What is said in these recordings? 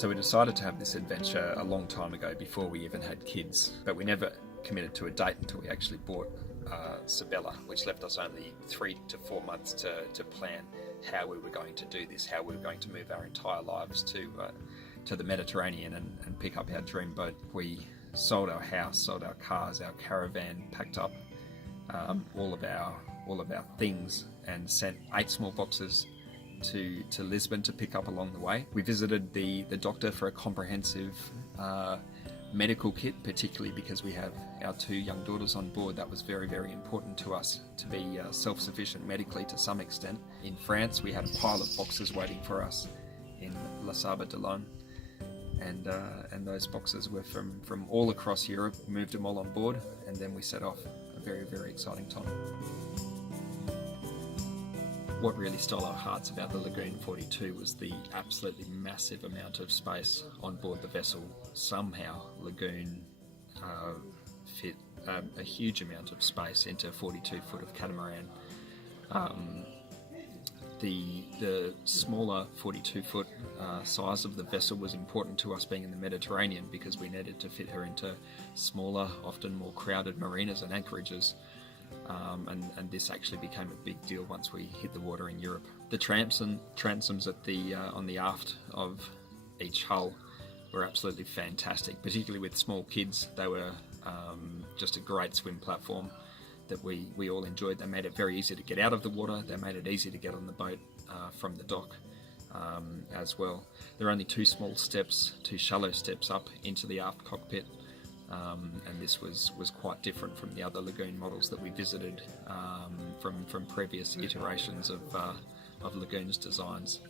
So we decided to have this adventure a long time ago, before we even had kids, but we never committed to a date until we actually bought Sabella, which left us only 3 to 4 months to plan how we were going to do this, how we were going to move our entire lives to the Mediterranean and pick up our dream boat. We sold our house, sold our cars, our caravan, packed up all of our things, and sent 8 small boxes to Lisbon to pick up along the way. We visited the doctor for a comprehensive medical kit, particularly because we have our 2 young daughters on board. That was very, very important to us, to be self-sufficient medically to some extent. In France, we had a pile of boxes waiting for us in La Saba de Lone, and those boxes were from all across Europe. We moved them all on board, and then we set off. A very, very exciting time. What really stole our hearts about the Lagoon 42 was the absolutely massive amount of space on board the vessel. Somehow Lagoon fit a huge amount of space into a 42 foot of catamaran. The smaller 42 foot size of the vessel was important to us, being in the Mediterranean, because we needed to fit her into smaller, often more crowded marinas and anchorages. And this actually became a big deal once we hit the water in Europe. The transoms at on the aft of each hull were absolutely fantastic, particularly with small kids. They were just a great swim platform that we all enjoyed. They made it very easy to get out of the water. They made it easy to get on the boat from the dock as well. There are only 2 small steps, 2 shallow steps up into the aft cockpit. And this was quite different from the other Lagoon models that we visited from previous iterations of Lagoon's designs.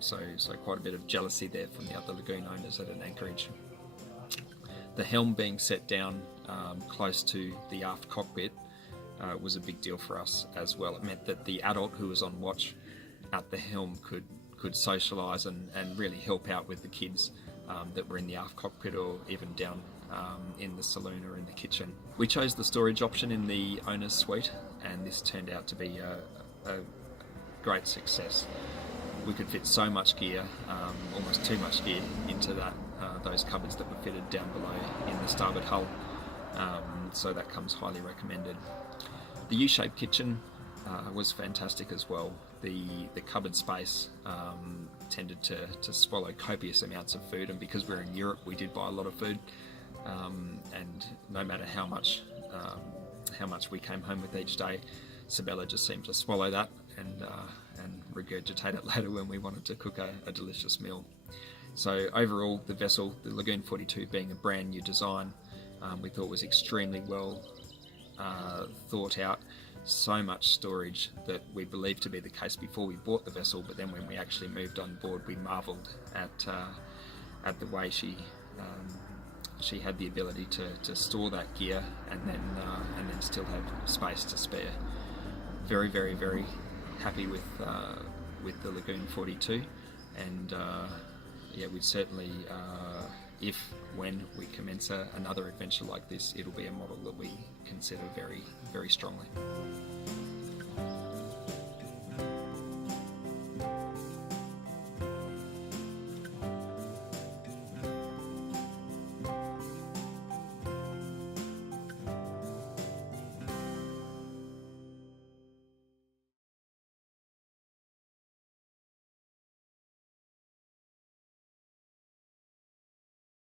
So quite a bit of jealousy there from the other Lagoon owners at an anchorage. The helm being set down close to the aft cockpit was a big deal for us as well. It meant that the adult who was on watch at the helm could socialise and really help out with the kids that were in the aft cockpit, or even down in the saloon or in the kitchen. We chose the storage option in the owner's suite, and this turned out to be a great success. We could fit so much gear, almost too much gear, into those cupboards that were fitted down below in the starboard hull, so that comes highly recommended. The U-shaped kitchen was fantastic as well. The cupboard space tended to swallow copious amounts of food, and because we're in Europe, we did buy a lot of food, and no matter how much we came home with each day, Sabella just seemed to swallow that and regurgitate it later when we wanted to cook a delicious meal. So overall, the vessel, the Lagoon 42, being a brand new design, we thought was extremely well thought out. So much storage that we believed to be the case before we bought the vessel, but then when we actually moved on board, we marvelled at the way she had the ability to store that gear and then still have space to spare. Very, very, very happy with the Lagoon 42, and we'd certainly, when we commence another adventure like this, it'll be a model that we consider very, very strongly.